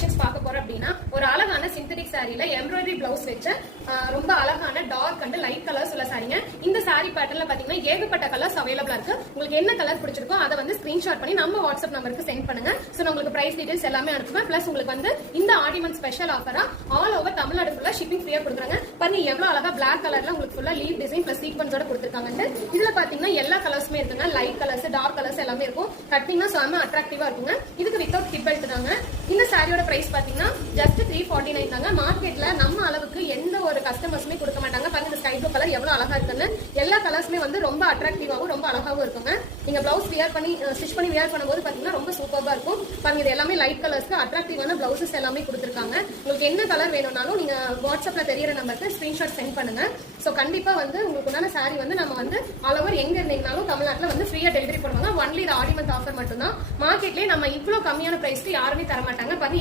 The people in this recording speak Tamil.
கலெக்ஷன்ஸ் பார்க்க போறோம் அப்படின்னா ஒரு அழகான சிந்தடிக் சாரியில எம்ப்ராய்டரி பிளவுஸ் வச்ச ரொம்ப அழகான டார்க் அண்ட் லைட் கலர்ஸ் உள்ள சாரிங்க. இந்த சாரி பேட்டர்ல பாத்தீங்கன்னா ஏகப்பட்ட கலர்ஸ் அவைலபிளா இருக்கு. உங்களுக்கு என்ன கலர் பிடிச்சிருக்கோ அதை வந்து ஸ்கிரீன்ஷாட் பண்ணி நம்ம வாட்ஸ்அப் நம்பருக்கு சென்ட் பண்ணுங்க. சோ நான் உங்களுக்கு பிரைஸ் டீடைல்ஸ் எல்லாமே அனுப்புவேன். பிளஸ் உங்களுக்கு வந்து இந்த ஆடி மந்த் ஸ்பெஷல் ஆஃபரா ஆல் ஓவர் தமிழ்நாடு ஃபுல்லா ஷிப்பிங் ஃப்ரீயா கொடுக்குறாங்க. பாருங்க எவ்வளவு அழகா பிளாக் கலர்ல உங்களுக்கு ஃபுல்லா லீவ் டிசைன் பிளஸ் சீக்வன்ஸோட கொடுத்துருக்காங்க. இதுல பாத்தீங்கன்னா எல்லா கலர்ஸுமே இருக்குங்க. லைட் கலர்ஸ், டார்க் கலர்ஸ் எல்லாமே இருக்கும். கட்டிங்னா செம அட்ராக்டிவா இருக்குங்க. இதுக்கு வித்தவுட் ஹிப் பெல்ட் தாங்க. இந்த சாரியோட பிரைஸ் பாத்தீங்கன்னா ஜஸ்ட் 349 தாங்க. மார்க்கெட்ல நம்ம அளவுக்கு எந்த ஒரு கஸ்டமர்ஸுமே கொடுக்க மாட்டாங்க. பாருங்க இந்த ஸ்கை ப்ளூ கலர் எவ்வளவு அழகா இருக்குன்னு. எல்லா கலர்ஸுமே வந்து ரொம்ப அட்ராக்டிவாவும் ரொம்ப அழகாவும் இருக்குங்க. நீங்க பிளவுஸ் வியர் பண்ணி ஸ்டிச் பண்ணி வியர் பண்ணும்போது பாத்தீங்கன்னா ரொம்ப சூப்பரா இருக்கும். பாருங்க இது எல்லாமே லைட் கலர்ஸ்க்கு அட்ராக்டிவான பிளவுசஸ் எல்லாமே கொடுத்துருக்காங்க. உங்களுக்கு என்ன கலர் வேணும்னாலும் நீங்க வாட்ஸ்அப்ல தெரியற நம்பருக்கு ஸ்கிரீன்ஷாட் சென்ட் பண்ணுங்க. சோ கண்டிப்பா வந்து உங்களுக்கு உண்டான சாரி வந்து நம்ம வந்து ஆல் ஓவர் எங்க இருந்தீங்கனாலும் தமிழ்நாட்டுல வந்து ஃப்ரீயா டெலிவரி பண்ணுவாங்க. ஒன்லி இது ஆடி மந்த் ஆஃபர் மட்டும் தான். மார்க்கெட்லயே நம்ம இவ்வளவு கம்மியான பிரைஸ்க்கு யாருமே தர மாட்டாங்க. பாருங்க